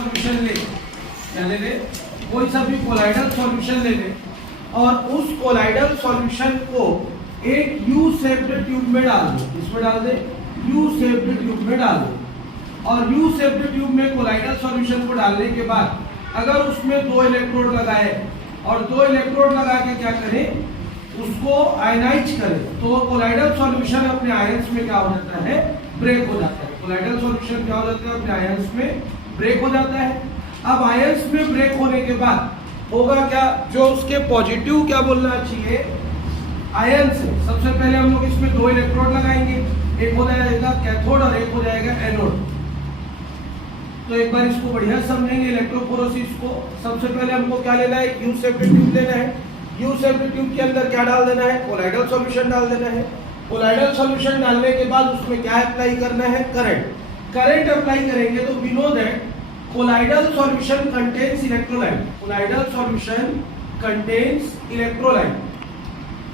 Solution ले, क्या ले ले, कोई सा भी कोलाइडल सॉल्यूशन ले ले और उस कोलाइडल सॉल्यूशन को एक यू शेप्ड ट्यूब में डाल दो, इसमें डाल दे, यू शेप्ड ट्यूब में डाल दो और यू शेप्ड ट्यूब में कोलाइडल सॉल्यूशन को डालने के बाद अगर उसमें 2 इलेक्ट्रोड लगाए और 2 इलेक्ट्रोड लगा के क्या करें, उसको आयनाइज करें, तो कोलाइडल सॉल्यूशन अपने आयंस में क्या हो जाता है, ब्रेक हो जाता है। कोलाइडल सॉल्यूशन क्या हो जाता है, अपने आयंस में ब्रेक हो जाता है। अब आयंस में ब्रेक होने के बाद होगा क्या, जो उसके पॉजिटिव क्या बोलना चाहिए आयंस है, सबसे पहले हम लोग इसमें 2 इलेक्ट्रोड लगाएंगे, एक हो जाएगा कैथोड और एक हो जाएगा एनोड। तो एक बार इसको बढ़िया समझेंगे इलेक्ट्रोफोरेसिस को। सबसे पहले हमको क्या लेना है, यू शेप्ड ट्यूब लेना है। यू शेप्ड ट्यूब के अंदर क्या डाल देना है, कोलाइडल सॉल्यूशन डाल देना है। कोलाइडल सॉल्यूशन डालने के बाद उसमें क्या अप्लाई करना है, करंट। करंट अप्लाई करेंगे तो we know that colloidal solution contains electrolyte. Colloidal solution contains electrolyte.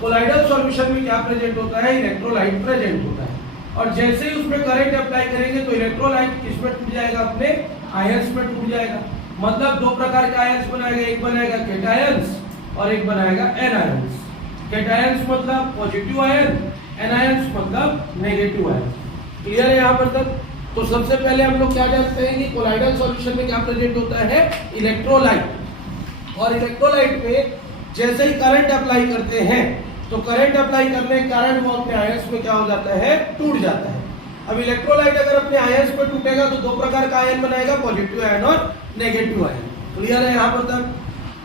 Colloidal solution में क्या प्रेजेंट होता है, इलेक्ट्रोलाइट प्रेजेंट होता है। और जैसे ही उसमें करंट अप्लाई करेंगे तो इलेक्ट्रोलाइट किसमें टूट जाएगा, अपने आयंस में टूट जाएगा। मतलब 2 प्रकार के आयंस बनाएगा, एक बनाएगा कैटायंस और एक बनाएगा एनायंस। कैटायंस मतलब पॉजिटिव आयन, एनायंस मतलब नेगेटिव आयन। क्लियर है यहाँ पर तक? तो सबसे पहले हम लोग क्या जानते हैं कि कोलाइडल सॉल्यूशन में क्या प्रेजेंट होता है, इलेक्ट्रोलाइट। और इलेक्ट्रोलाइट में जैसे ही करंट अप्लाई करते हैं तो करंट अप्लाई करने के कारण वो अपने आयंस में क्या हो जाता है, टूट जाता है। अब इलेक्ट्रोलाइट अगर अपने आयंस में टूटेगा तो 2 प्रकार का आयन बनाएगा, पॉजिटिव आयन और नेगेटिव आयन। क्लियर है यहाँ पर तक?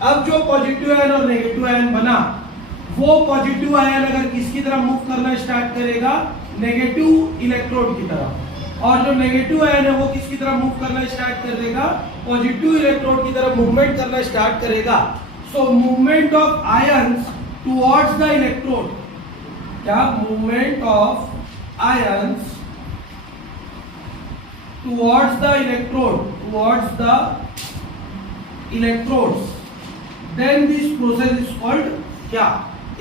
अब जो पॉजिटिव आयन और नेगेटिव आयन बना, वो पॉजिटिव आयन अगर किसकी तरफ मूव करना स्टार्ट करेगा, नेगेटिव इलेक्ट्रोड की तरफ, और जो नेगेटिव आयन है वो किसकी तरफ मूव करना स्टार्ट कर देगा, पॉजिटिव इलेक्ट्रोड की तरफ मूवमेंट करना स्टार्ट करेगा। So movement of ions towards the electrode, क्या movement of ions towards the electrode, towards the electrodes, then this process is called क्या,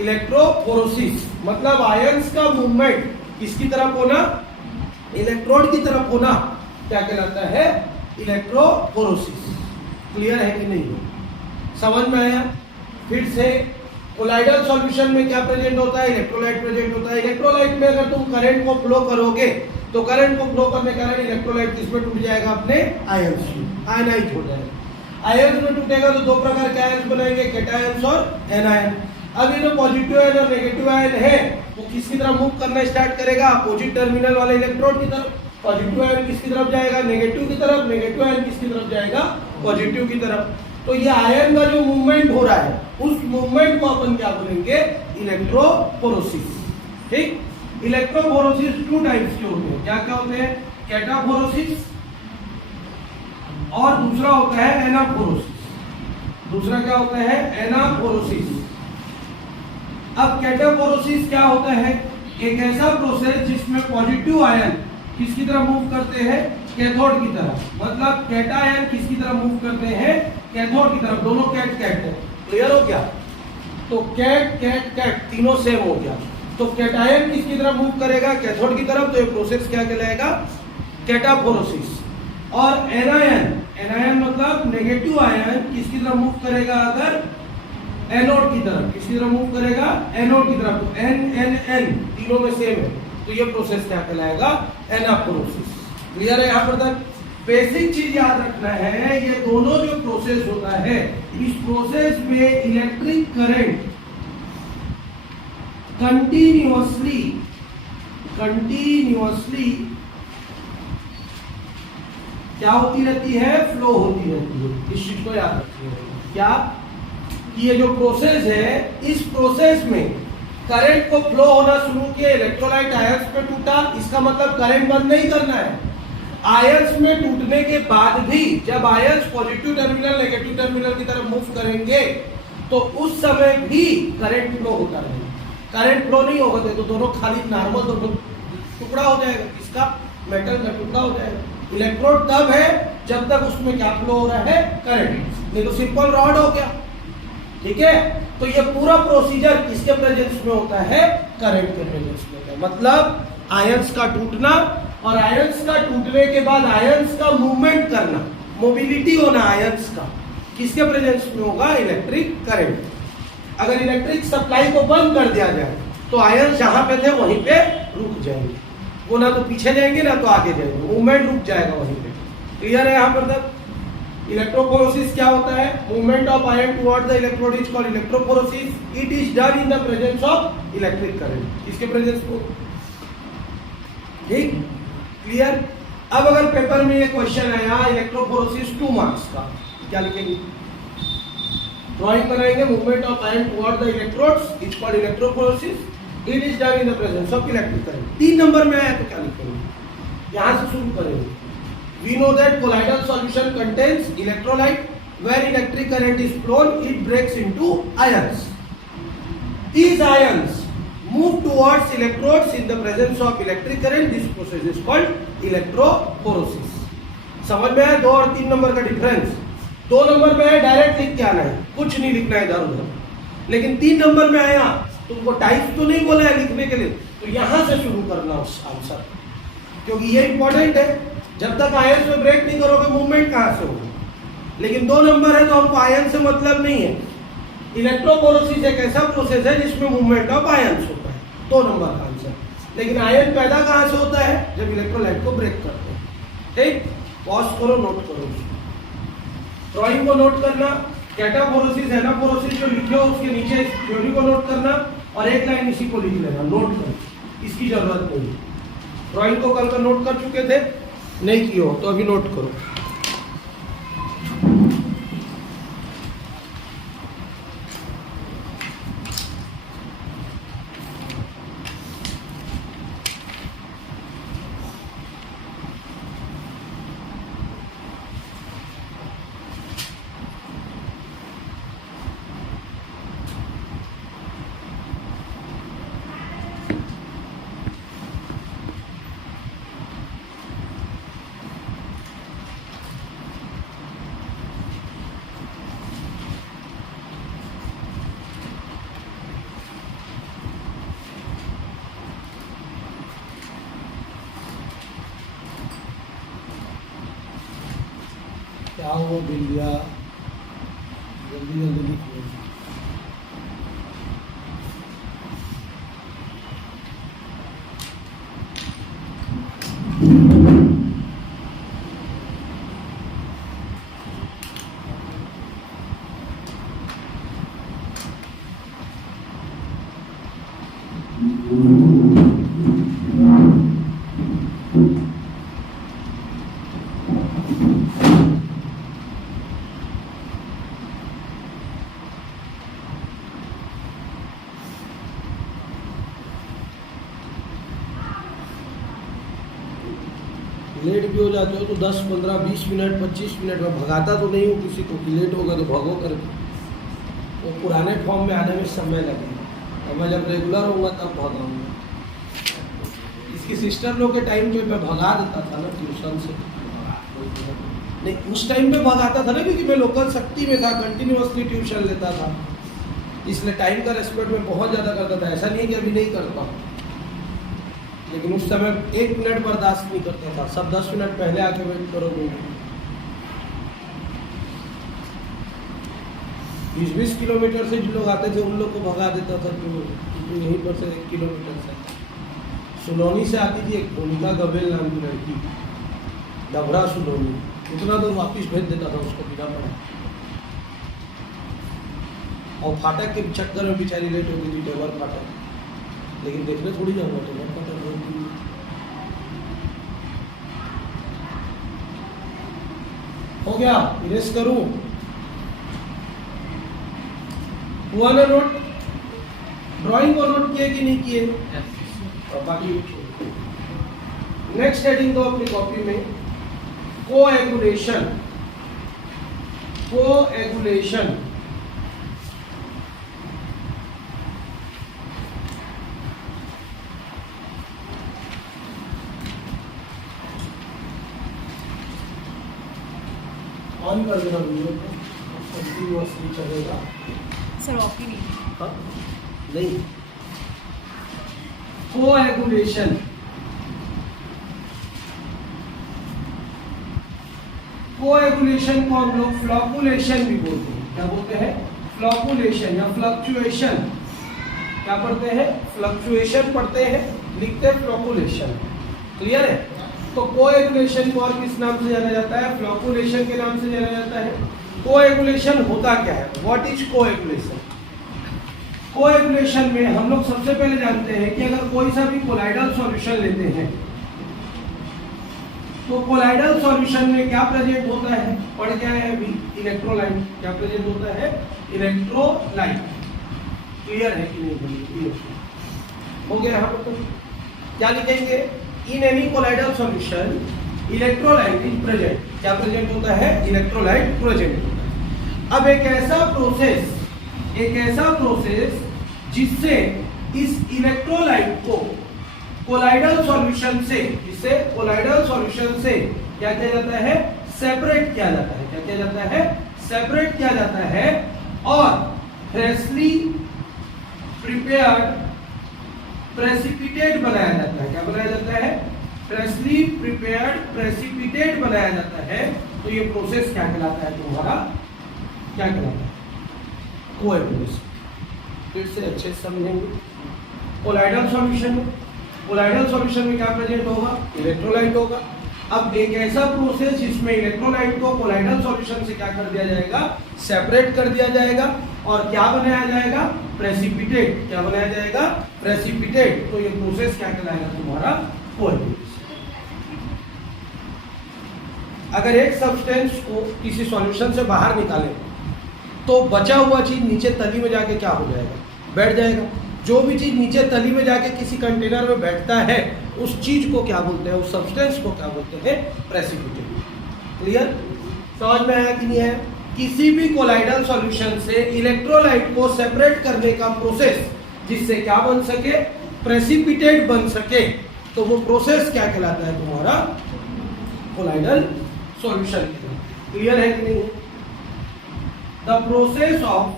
इलेक्ट्रोफोरेसिस। मतलब आयंस का मूवमेंट किसकी तरफ होना, इलेक्ट्रोड की तरफ होना, क्या कहलाता है, इलेक्ट्रोफोरेसिस। क्लियर है कि नहीं, समझ में आया? फिर से कोलाइडल सॉल्यूशन में क्या प्रेजेंट होता है, इलेक्ट्रोलाइट प्रेजेंट होता है। इलेक्ट्रोलाइट में अगर तुम करंट को फ्लो करोगे तो करंट को फ्लो करने के कारण इलेक्ट्रोलाइट किसमें टूट जाएगा, अपने आयंस में, आयनाइज हो जाएगा। आयंस में टूटेगा तो 2 प्रकार के आयंस बनेंगे, कैटायंस और एनायन। अब ये जो पॉजिटिव आयन और नेगेटिव आयन है वो किसकी तरफ मूव करना स्टार्ट करेगा, अपोजिट टर्मिनल वाले इलेक्ट्रोड की तरफ। पॉजिटिव आयन किसकी तरफ जाएगा, नेगेटिव की तरफ। नेगेटिव आयन किसकी तरफ जाएगा, पॉजिटिव की तरफ। तो ये आयन का जो मूवमेंट हो रहा है, उस मूवमेंट को अपन क्या बोलेंगे, इलेक्ट्रोफोरेसिस। ठीक, इलेक्ट्रोफोरेसिस 2 टाइप्स के होते हैं। क्या क्या होते हैं, कैटाफोरेसिस और दूसरा होता है एनाफोरेसिस। दूसरा क्या होता है, एनाफोरेसिस। अब कैटाफोरेसिस क्या होता है, एक ऐसा प्रोसेस जिसमें पॉजिटिव आयन किसकी तरफ मूव करते हैं, कैथोड की तरफ। मतलब कैटायन किसकी तरफ मूव करते हैं, कैथोड की तरफ। दोनों कैट कैट है। क्लियर हो गया? तो कैट कैट कैट तीनों सेम हो गया। तो कैटायन किसकी तरफ मूव करेगा, कैथोड की तरफ। तो ये प्रोसेस क्या कहलाएगा, कैटाफोरेसिस। और एनायन, एनायन मतलब नेगेटिव आयन किसकी तरफ मूव करेगा, अगर एनोड की तरफ। किसकी तरफ मूव करेगा, एनोड की तरफ। तो एन एन एन तीनों में सेम है, तो ये प्रोसेस क्या कहलाएगा, एनाफोरेसिस। क्लियर है यहाँ पर तक? बेसिक चीज याद रखना है, ये दोनों जो प्रोसेस होता है, इस प्रोसेस में इलेक्ट्रिक करंट कंटिन्यूअसली क्या होती रहती है, फ्लो होती रहती है। इस चीज को याद रखिए, क्या कि ये जो प्रोसेस है, इस प्रोसेस में करंट को फ्लो होना शुरू किया, इलेक्ट्रोलाइट आयंस पे टूटा, इसका मतलब करंट बंद नहीं करना है। आयंस में टूटने के बाद भी जब ions positive terminal negative terminal की तरफ मूव करेंगे तो उस समय भी करंट फ्लो होता रहेगा। करंट फ्लो नहीं होगा तो दोनों खाली नॉर्मल दोनों टुकड़ा हो जाएगा, इसका मेटल का टुकड़ा हो जाएगा। इलेक्ट्रोड तब है जब तक उसमें क्या फ्लो हो रहा है, करंट, नहीं तो सिंपल रॉड हो गया। ठीक है, तो ये पूरा प्रोसीजर किसके प्रेजेंस में होता है, करंट के प्रेजेंस में होता है। मतलब आयंस का टूटना और आयंस का टूटने के बाद आयंस का मूवमेंट करना, मोबिलिटी होना आयंस का किसके प्रेजेंस में होगा? Electric current. अगर इलेक्ट्रिक सप्लाई को बंद कर दिया जाए तो आयंस जहां पे थे वहीं पे रुक जाएंगे, वो ना तो पीछे जाएंगे ना तो आगे जाएंगे, मूवमेंट रुक जाएगा वहीं पे। क्लियर है यहाँ पर तक? इलेक्ट्रोफोरेसिस क्या होता है? Movement of ion toward the electrode is called electrophoresis. It is done in the presence of electric current. किसके प्रेजेंस में? ठीक, क्लियर। अब अगर पेपर में ये क्वेश्चन आया इलेक्ट्रोफोरेसिस 2 मार्क्स का, क्या लिखेंगे? ड्राइंग बनाएंगे, movement of ion toward the electrodes is called electrophoresis. It is done in the presence of electric current. 3 number में आया तो क्या लिखेंगे? यहां से शुरू करेंगे। We know that colloidal solution contains electrolyte. Where electric current is flown, it breaks into ions. These ions move towards electrodes in the presence of electric current. This process is called electrophoresis. समझ में आया 2 और 3 number का difference? 2 number में आया direct लिख के आना है, कुछ नहीं लिखना है इधर उधर। लेकिन 3 नंबर में आया तुमको टाइप तो नहीं बोला है लिखने के लिए, तो यहां से शुरू करना उस आंसर, क्योंकि ये इंपॉर्टेंट है। जब तक आयन में ब्रेक नहीं करोगे मूवमेंट कहां से होगा? लेकिन 2 नंबर है तो हमको आयन से मतलब नहीं है। इलेक्ट्रोफोरेसिस एक ऐसा प्रोसेस है जिसमें मूवमेंट ऑफ आयन्स होता है, 2 नंबर का आंसर। लेकिन आयन पैदा कहां से होता है? जब इलेक्ट्रोलाइट को ब्रेक करते हैं। ठीक, पॉज करो, नोट करो, ड्राइंग को नोट करना। कैटाफोरेसिस, एनाफोरेसिस जो लिखे हो उसके नीचे इस थ्योरी को नोट करना और एक लाइन इसी को लिख लेना, नोट कर, इसकी जरूरत नहीं। ड्राइंग को कल का नोट कर चुके थे, नहीं किया हो तो अभी नोट करो। क्या हुआ बिल्लिया? जल्दी जल्दी लिखो। लेट भी हो जाते हो तो 10, 15, 20 मिनट, 25 मिनट में भगाता तो नहीं हूँ किसी को कि लेट होगा तो भगो करके, वो पुराने फॉर्म में आने में समय लगेगा, और मैं जब रेगुलर होऊंगा तब भगाऊंगा। इसकी सिस्टर लोग के टाइम पे मैं भगा देता था ना ट्यूशन से, नहीं उस टाइम पे भगाता था ना, क्योंकि मैं लोकल शक्ति में था, कंटिन्यूसली ट्यूशन लेता था, इसलिए टाइम का रेस्पेक्ट में बहुत ज़्यादा करता था। ऐसा नहीं है कि अभी नहीं करता, लेकिन उस समय 1 मिनट बर्दाश्त नहीं करता था, सब 10 मिनट पहले आके वेट करोगे। 20-20 किलोमीटर से जो लोग आते थे उन लोग को भगा देता था, तो यहीं पर से 1 किलोमीटर से सुनौनी से आती थी एक भूमिका गबेल नाम की लड़की, डबरा सुनौनी, उतना दूर वापिस भेज देता था उसको बिना पड़ा, और फाटक के चक्कर में बेचारी लेट हो गई थी, टेबर फाटक, लेकिन देखने थोड़ी जाऊंगा तो मैं पता नहीं। हो गया, इरेज करूं? हुआ ना नोट? ड्राइंग को नोट किए कि नहीं किए? और बाकी नेक्स्ट हेडिंग दो अपनी कॉपी में, कोएगुलेशन। कोएगुलेशन ऑन कर देना वीडियो को, कंटिन्यूअसली चलेगा। सर ऑफ ही नहीं। हाँ? नहीं, कोएगुलेशन कोएगुलेशन को हम लोग फ्लॉकुलेशन भी बोलते हैं। क्या बोलते हैं? फ्लॉकुलेशन या फ्लक्चुएशन। क्या पढ़ते हैं? फ्लक्चुएशन पढ़ते हैं, लिखते हैं फ्लॉकुलेशन। क्लियर है? तो कोएगुलेशन को और किस नाम से जाना जाता है? फ्लॉकुलेशन के नाम से जाना जाता है। कोएगुलेशन होता क्या है? What is coagulation? कोएगुलेशन में हम लोग सबसे पहले जानते हैं कि अगर कोई सा भी कोलाइडल सॉल्यूशन लेते हैं तो कोलाइडल सॉल्यूशन में क्या प्रेजेंट होता है? पढ़ क्या है अभी? इलेक्ट्रोलाइट। क्या प्रेजेंट होता है? इलेक्ट्रोलाइट। क्लियर है कि नहीं? हो गया यहाँ पर। तो क्या लिखेंगे? In any colloidal solution electrolyte is present. क्या प्रेजेंट होता है? इलेक्ट्रोलाइट प्रेजेंट होता है। अब एक ऐसा प्रोसेस जिससे इस इलेक्ट्रोलाइट को कोलाइडल सॉल्यूशन से क्या किया जाता है? सेपरेट किया जाता है। क्या किया जाता है? सेपरेट किया जाता है और फ्रेशली प्रिपेयर्ड प्रेसिपिटेट बनाया जाता है। क्या बनाया जाता है? फ्रेशली प्रिपेयर्ड प्रेसिपिटेट बनाया जाता है। तो ये प्रोसेस क्या कहलाता है तुम्हारा? क्या कहलाता है? कोएगुलेशन। फिर से अच्छे से समझेंगे। कोलाइडल सॉल्यूशन में क्या प्रेजेंट होगा? इलेक्ट्रोलाइट होगा। अब एक ऐसा प्रोसेस जिसमें इलेक्ट्रोलाइट को कोलाइडल सॉल्यूशन से क्या कर दिया जाएगा? सेपरेट कर दिया जाएगा और क्या बनाया जाएगा? प्रेसिपिटेट। क्या बनाया जाएगा? प्रेसिपिटेट। तो ये प्रोसेस क्या कहलाएगा तुम्हारा? कोएगुलेशन। अगर एक सब्सटेंस को किसी सॉल्यूशन से बाहर निकालें तो बचा हुआ चीज नीचे तली में जाके क्या हो जाएगा? बैठ जाएगा। जो भी चीज नीचे तली में जाके किसी कंटेनर में बैठता है उस चीज को क्या बोलते हैं? उस सब्सटेंस को क्या बोलते हैं? प्रेसिपिटेट। क्लियर? समझ में आया कि नहीं है? किसी भी कोलाइडल सॉल्यूशन से इलेक्ट्रोलाइट को सेपरेट करने का प्रोसेस जिससे क्या बन सके? प्रेसिपिटेट बन सके, तो वो प्रोसेस क्या कहलाता है तुम्हारा? Colloidal solution. क्लियर है कि नहीं? The process of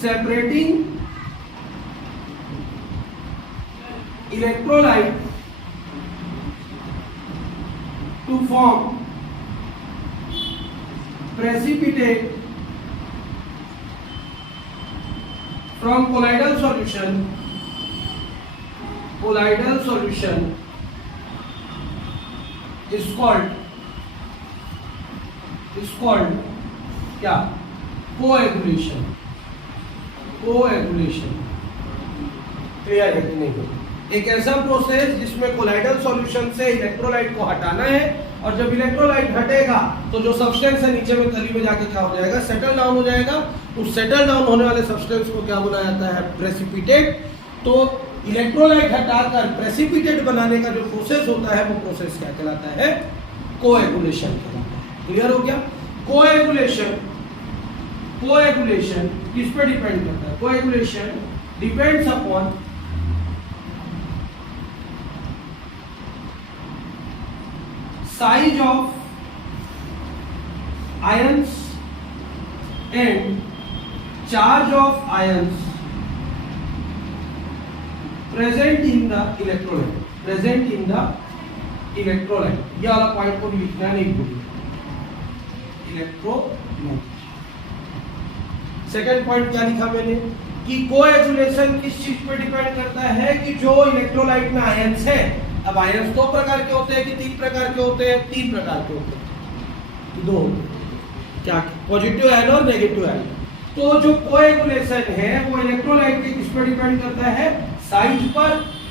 separating electrolyte to form precipitate from colloidal solution is called क्या? कोएगुलेशन। क्लियर है कि नहीं? एक ऐसा प्रोसेस जिसमें कोलाइडल सॉल्यूशन से इलेक्ट्रोलाइट को हटाना है और जब इलेक्ट्रोलाइट हटेगा तो जो सब्सटेंस है नीचे में तली में जाके क्या हो जाएगा? सेटल डाउन हो जाएगा। उस सेटल डाउन होने वाले सब्सटेंस को क्या बोला जाता है? प्रेसिपिटेट। तो इलेक्ट्रोलाइट हटाकर प्रेसिपिटेट बनाने का जो प्रोसेस होता है वो प्रोसेस क्या कहलाता है? कोएगुलेशन कहलाता है। क्लियर हो गया? कोएगुलेशन किस पे डिपेंड करता है? Coagulation depends upon size of ions and charge of ions present in the electrolyte. ये वाला पॉइंट को भी लिखना नहीं भूलिए। इलेक्ट्रोलाइट। सेकेंड पॉइंट क्या लिखा मैंने? कि कोएगुलेशन किस चीज पे डिपेंड करता है? कि जो इलेक्ट्रोलाइट में आयंस है, अब आयंस दो प्रकार के होते हैं कि तीन प्रकार के होते हैं? तीन प्रकार के होते हैं। दो क्या? पॉजिटिव आयन और नेगेटिव आयन। तो जो कोएगुलेशन है वो इलेक्ट्रोलाइट के किस पर डिपेंड करता है? साइज पर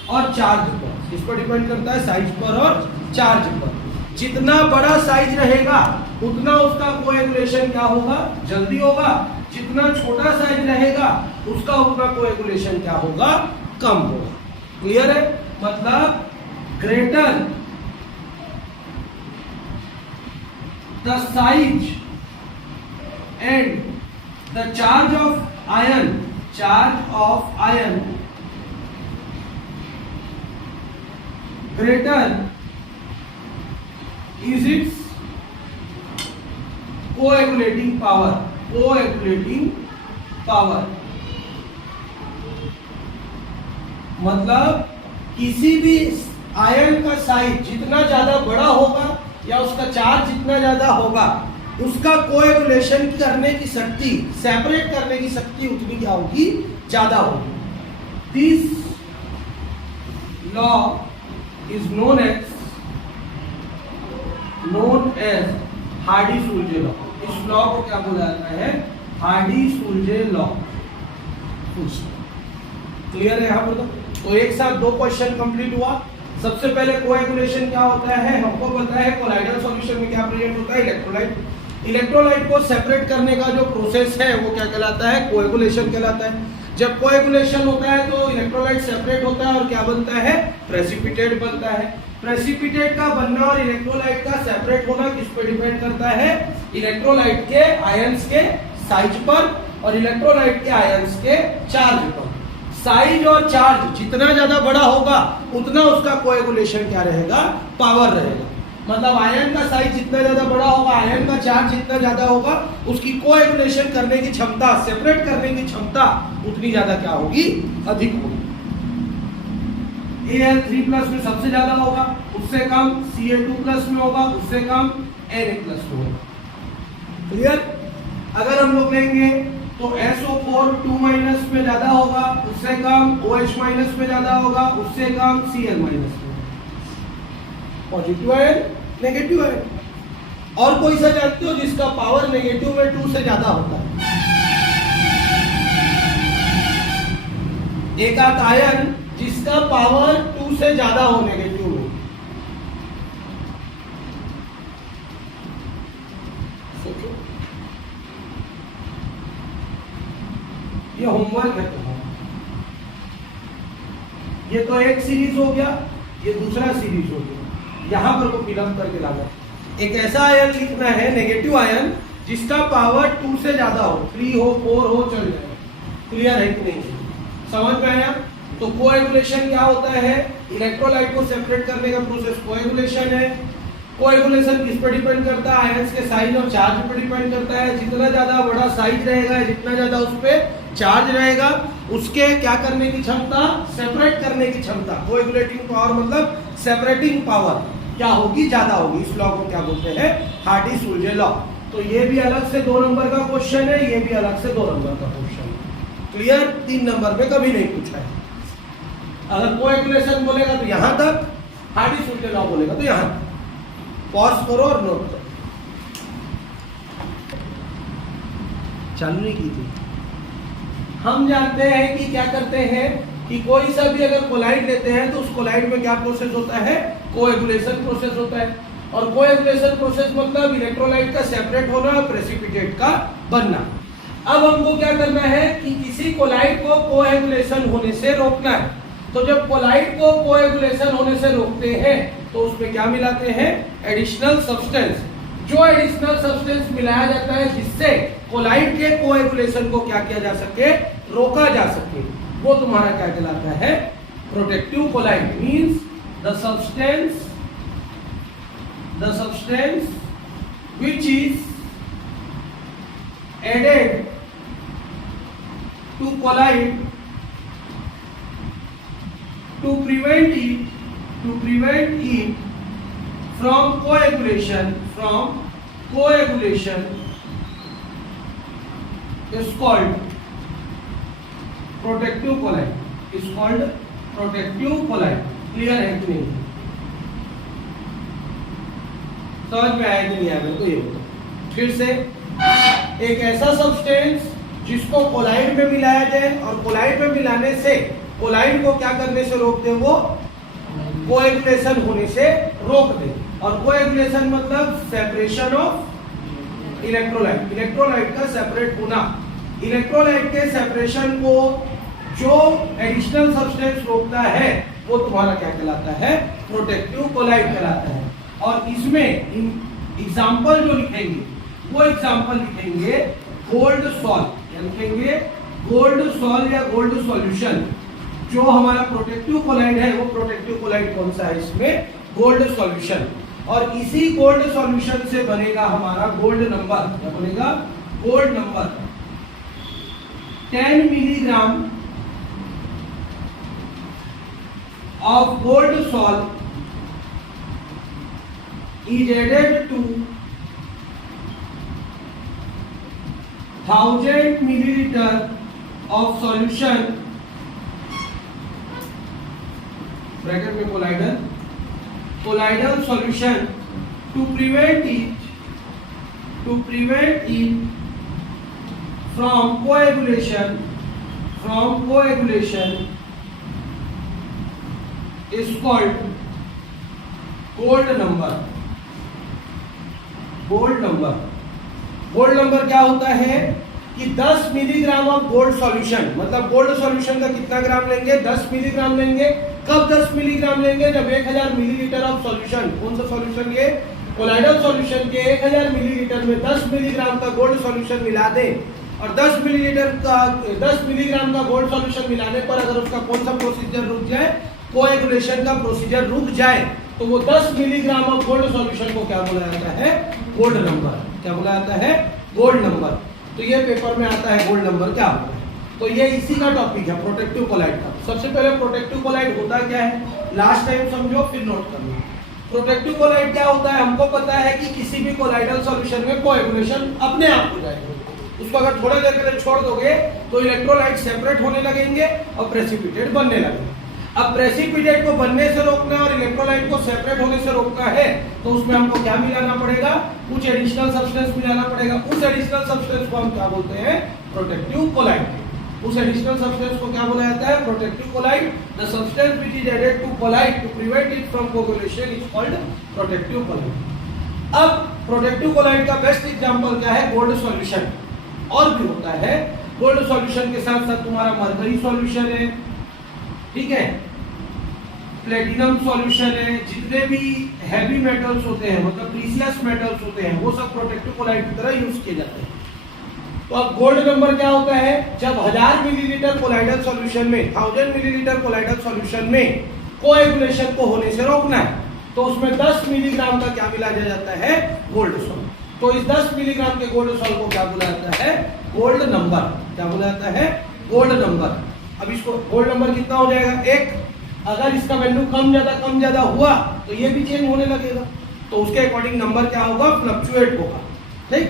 और चार्ज पर। किस पर डिपेंड करता है? साइज पर और चार्ज पर। जितना बड़ा साइज रहेगा उतना उसका कोएगुलेशन क्या होगा? जल्दी होगा। जितना छोटा साइज रहेगा उसका उतना कोएगुलेशन क्या होगा? कम होगा। क्लियर है? मतलब greater the size and the charge of ion greater is its coagulating power. मतलब किसी भी आयन का साइज जितना ज्यादा बड़ा होगा या उसका चार्ज जितना ज्यादा होगा, उसका कोएगुलेशन करने की शक्ति, सेपरेट करने की शक्ति उतनी क्या होगी, ज्यादा होगी। This law is known as Hardy Schulze law. इस लॉ को क्या बोला जाता है, हार्डी-सुलजे लॉ। क्लियर है यहाँ पर? तो एक साथ दो क्वेश्चन कंप्लीट हुआ। सबसे पहले कोएगुलेशन क्या होता है, हमको पता है कोलाइडल सॉल्यूशन में क्या प्रेजेंट होता है, इलेक्ट्रोलाइट। इलेक्ट्रोलाइट को सेपरेट करने का जो प्रोसेस है वो क्या कहलाता है, कोएगुलेशन कहलाता है। जब कोएगुलेशन होता है तो इलेक्ट्रोलाइट सेपरेट होता है और क्या बनता है, प्रेसिपिटेट बनता है। प्रेसिपिटेट का बनना और इलेक्ट्रोलाइट का सेपरेट होना किस पे डिपेंड करता है, इलेक्ट्रोलाइट के आयंस के साइज पर और इलेक्ट्रोलाइट के आयंस के चार्ज पर। साइज और चार्ज जितना ज्यादा बड़ा होगा उतना उसका कोएगुलेशन क्या रहेगा, पावर रहेगा। मतलब आयन का साइज जितना ज्यादा बड़ा होगा, आयन का चार्ज जितना ज्यादा होगा, उसकी कोएगुलेशन करने की क्षमता, सेपरेट करने की क्षमता उतनी ज्यादा क्या होगी, अधिक होगी। Al3+ में सबसे ज्यादा होगा, उससे कम Ca2+ में होगा, उससे कम Na+ में होगा। क्लियर? अगर हम लोग लेंगे तो SO4 2- में ज्यादा होगा, उससे कम OH- में ज्यादा होगा, उससे कम Cl- में। Positive ion, negative ion. और कोई सा जानते हो जिसका पावर नेगेटिव में 2 से ज्यादा होता है? एक आयन जिसका पावर 2 से ज्यादा हो नेगेटिव में। ये होमवर्क है तुम्हारा। ये तो एक सीरीज हो गया, ये दूसरा सीरीज हो गया। यहां पर को फिलअप करके लाना। एक ऐसा आयन लिखना है, नेगेटिव आयन, जिसका पावर 2 से ज्यादा हो, 3 हो, 4 हो, चल जाए। क्लियर है कि नहीं? समझ में आया? तो कोएगुलेशन क्या होता है, इलेक्ट्रोलाइट को सेपरेट करने का प्रोसेस कोएगुलेशन है। कोएगुलेशन किस पर डिपेंड करता है, आयंस के साइज और चार्ज पर डिपेंड करता है। जितना ज्यादा बड़ा साइज रहेगा, जितना ज्यादा उस पर चार्ज रहेगा, उसके क्या करने की क्षमता, सेपरेट करने की क्षमता, कोएगुलेटिंग पावर मतलब सेपरेटिंग पावर क्या होगी, ज्यादा होगी। इस लॉ को क्या बोलते हैं, हार्डी-सुलजे लॉ। तो ये भी अलग से 2 नंबर का क्वेश्चन है, ये भी अलग से 2 नंबर का क्वेश्चन है। क्लियर? 3 नंबर में कभी नहीं पूछा है। अगर कोएगुलेशन बोलेगा तो यहां तक, हार्डी-सुलजे लॉ बोलेगा तो यहां तक। पॉज करो और नोट करो। चालू नहीं की थी। हम जानते हैं कि क्या करते हैं कि कोई सा भी अगर कोलाइड लेते हैं तो उस कोलाइड में क्या प्रोसेस होता है, कोएगुलेशन प्रोसेस होता है। और कोएगुलेशन प्रोसेस मतलब इलेक्ट्रोलाइट का सेपरेट होना और प्रेसिपिटेट का बनना। अब हमको क्या करना है कि किसी कोलाइड को कोएगुलेशन होने से रोकना है। तो जब कोलाइड को कोएगुलेशन होने से रोकते हैं तो उसमें क्या मिलाते हैं, एडिशनल सब्सटेंस। जो एडिशनल सब्सटेंस मिलाया जाता है जिससे कोलाइड के कोएगुलेशन को क्या किया जा सके, रोका जा सके, वो तुम्हारा क्या कहलाता है, protective colloid. Means the substance which is added to colloid to prevent it from coagulation is called protective colloid, clear है कि नहीं? समझ में आया कि नहीं आया? तो ये फिर से, एक ऐसा सब्सटेंस जिसको कोलाइड में मिलाया जाए और कोलाइड में मिलाने से कोलाइड को क्या करने से रोक दे, वो कोएगुलेशन होने से रोक दे। और कोएगुलेशन मतलब सेपरेशन ऑफ इलेक्ट्रोलाइट, इलेक्ट्रोलाइट का सेपरेट होना। इलेक्ट्रोलाइट के सेपरेशन को जो एडिशनल सब्सटेंस रोकता है वो तुम्हारा क्या कहलाता है, प्रोटेक्टिव कोलाइड कहलाता है। और इसमें एग्जाम्पल जो लिखेंगे वो एग्जाम्पल लिखेंगे गोल्ड सॉल्ट, या लिखेंगे गोल्ड सॉल्ट या गोल्ड सॉल्यूशन। जो हमारा प्रोटेक्टिव कोलाइड है वो प्रोटेक्टिव कोलाइड कौन सा है, इसमें गोल्ड सॉल्यूशन। और इसी गोल्ड सॉल्यूशन से बनेगा हमारा गोल्ड नंबर, क्या बनेगा, gold number. 10 milligram of gold salt is added to 1000 milliliter of solution bracket में colloidal solution to prevent it from coagulation is called gold number. Gold number क्या होता है कि 10 मिलीग्राम ऑफ गोल्ड सॉल्यूशन, मतलब gold solution का कितना ग्राम लेंगे? 10 milligram लेंगे। कब 10 मिलीग्राम लेंगे? जब 1000 मिलीलीटर ऑफ सॉल्यूशन, कौन सा सॉल्यूशन? ये कोलाइडल सॉल्यूशन के 1000 मिलीलीटर में 10 मिलीग्राम का गोल्ड सॉल्यूशन मिला दे, और 10 मिलीग्राम का गोल्ड सॉल्यूशन मिलाने पर अगर उसका कौन सा प्रोसीजर रुक जाए? कोएगुलेशन का प्रोसीजर रुक जाए, तो वो 10 मिलीग्राम ऑफ गोल्ड सॉल्यूशन को क्या बोला जाता है? Gold number. क्या बोला जाता है? Gold number. तो ये पेपर में आता है गोल्ड नंबर क्या होता है। तो ये इसी का टॉपिक है, प्रोटेक्टिव कोलाइड का। सबसे पहले प्रोटेक्टिव कोलाइड होता क्या है, लास्ट टाइम समझो फिर नोट करना। प्रोटेक्टिव कोलाइड क्या होता है? हमको पता है कि किसी भी कोलाइडल सॉल्यूशन में कोएगुलेशन अपने आप हो जाएगा। उसको अगर थोड़ा देर के लिए छोड़ दोगे तो इलेक्ट्रोलाइट सेपरेट होने लगेंगे और प्रेसिपिटेट बनने लगेंगे। अब प्रेसिपिटेट को बनने से रोकना और इलेक्ट्रोलाइट को सेपरेट होने से रोकना है, तो उसमें हमको क्या मिलाना पड़ेगा? कुछ एडिशनल सब्सटेंस मिलाना पड़ेगा। उस एडिशनल सब्सटेंस को हम क्या बोलते हैं? Protective colloid. उस एडिशनल सब्सटेंस को क्या बोला जाता है? Protective colloid. The substance which is added to colloid to prevent it from coagulation is called protective colloid. अब प्रोटेक्टिव कोलाइड का बेस्ट एग्जांपल क्या है? Gold solution. और भी होता है, गोल्ड सॉल्यूशन के साथ साथ तुम्हारा मरकरी सॉल्यूशन है, ठीक है, प्लेटिनम सॉल्यूशन है, जितने भी हैवी मेटल्स होते हैं, मतलब प्रीशियस मेटल्स होते हैं, वो सब प्रोटेक्टिव कोलाइड की तरह यूज किए जाते हैं। तो अब गोल्ड नंबर क्या होता है? जब 1000 मिलीलीटर कोलाइडल सॉल्यूशन में, 1000 मिलीलीटर कोलाइडल सॉल्यूशन में कोएगुलेशन को होने से रोकना है, तो उसमें 10 मिलीग्राम का क्या मिला जाता है? Gold salt. तो इस 10 मिलीग्राम के गोल्ड सॉल्ट को क्या बोला जाता है? Gold number. क्या बोला जाता है? Gold number. अब इसको गोल्ड नंबर कितना हो जाएगा? 1। अगर इसका वैल्यू कम ज्यादा हुआ तो ये भी चेंज होने लगेगा, तो उसके अकॉर्डिंग नंबर क्या होगा? फ्लक्चुएट होगा। ठीक,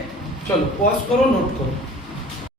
चलो पॉज करो, नोट करो।